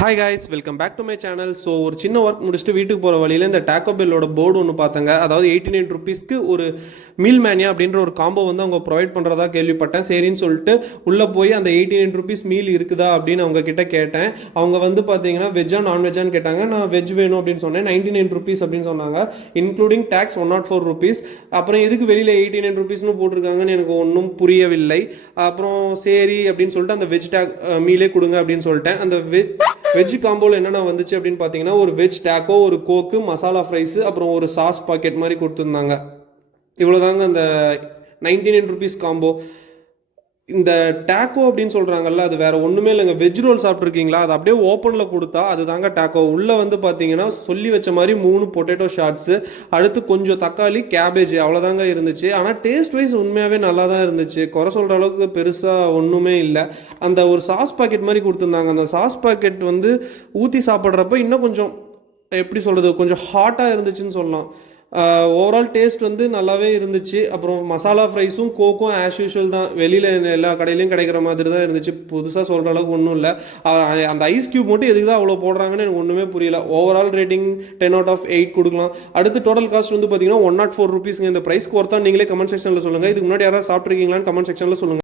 Hi guys, welcome back to my channel. So ஒரு சின்ன work முடிச்சுட்டு வீட்டுக்கு போகிற வழியில் இந்த டாக்கோ பெல்லோட போர்டு ஒன்று பார்த்தங்க. அதாவது 89 ருபீஸ்க்கு ஒரு மீல் மேனியா அப்படின்ற ஒரு காம்போ வந்து அவங்க ப்ரொவைட் பண்ணுறதா கேள்விப்பட்டேன். சரின்னு சொல்லிட்டு உள்ளே போய் அந்த 89 ருபீஸ் மீல் இருக்குதா அப்படின்னு அவங்க கிட்ட கேட்டேன். அவங்க வந்து பார்த்தீங்கன்னா வெஜ்ஜா நான்வெஜ்ஜான்னு கேட்டாங்க. நான் வெஜ் வேணும் அப்படின்னு சொன்னேன். 99 ருபீஸ் அப்படின்னு சொன்னாங்க, இன்க்ளூடிங் டேக்ஸ் 104 ருபீஸ். அப்புறம் எதுக்கு வெளியில் 89 ருபீஸ்னு போட்டிருக்காங்கன்னு எனக்கு ஒன்றும் புரியவில்லை. அப்புறம் சரி அப்படின்னு சொல்லிட்டு அந்த வெஜ் டேக் மீலே கொடுங்க அப்படின்னு சொல்லிட்டேன். அந்த வெஜ் காம்போவில் என்னென்ன வந்துச்சு அப்படின்னு பார்த்தீங்கன்னா, ஒரு வெஜ் டேக்கோ, ஒரு கோக்கு, மசாலா ஃப்ரைஸு, அப்புறம் ஒரு சாஸ் பாக்கெட் மாதிரி கொடுத்துருந்தாங்க. இவ்வளோதாங்க அந்த 99 ருபீஸ் காம்போ. இந்த டேக்கோ அப்படின்னு சொல்கிறாங்கல்ல, அது வேறு ஒன்றுமே இல்லைங்க. வெஜ் ரோல் சாப்பிட்ருக்கீங்களா? அது அப்படியே ஓப்பனில் கொடுத்தா அது தாங்க டேக்கோ. உள்ளே வந்து பார்த்தீங்கன்னா சொல்லி வச்ச மாதிரி 3 பொட்டேட்டோ ஷார்ட்ஸு, அடுத்து கொஞ்சம் தக்காளி, கேபேஜ், அவ்வளோதாங்க இருந்துச்சு. ஆனால் டேஸ்ட் வைஸ் உண்மையாகவே நல்லா தான் இருந்துச்சு. குறை சொல்கிற அளவுக்கு பெருசாக ஒன்றுமே இல்லை. அந்த ஒரு சாஸ் பாக்கெட் மாதிரி கொடுத்துருந்தாங்க. அந்த சாஸ் பாக்கெட் வந்து ஊற்றி சாப்பிட்றப்ப இன்னும் கொஞ்சம் எப்படி சொல்கிறது, கொஞ்சம் ஹாட்டாக இருந்துச்சுன்னு சொல்லலாம். ஓவரால் டேஸ்ட் வந்து நல்லாவே இருந்துச்சு. அப்புறம் மசாலா ஃப்ரைஸும் கோக்கும் ஆஸ் யூஷுவல் தான், வெளியில் எல்லா கடையிலையும் கிடைக்கிற மாதிரி தான் இருந்துச்சு. புதுசாக சொல்கிற அளவுக்கு ஒன்றும் இல்லை. அந்த ஐஸ் கியூப் மட்டும் எதுக்கு தான் அவ்வளோ போடுறாங்கன்னு எனக்கு ஒன்றுமே புரியல. ஓவரால் ரேட்டிங் 10/8 கொடுக்கலாம். அடுத்து டோட்டல் காஸ்ட் வந்து பார்த்தீங்கன்னா 104 ருபீஸ்ங்க. இந்த ப்ரைஸ்க்கு ஒர்த்தா நீங்களே கமெண்ட் செக்ஷனில் சொல்லுங்கள். இதுக்கு முன்னாடி யாராவது சாப்பிட்ருக்கீங்களான்னு கமெண்ட் செக்ஷனில் சொல்லுங்கள்.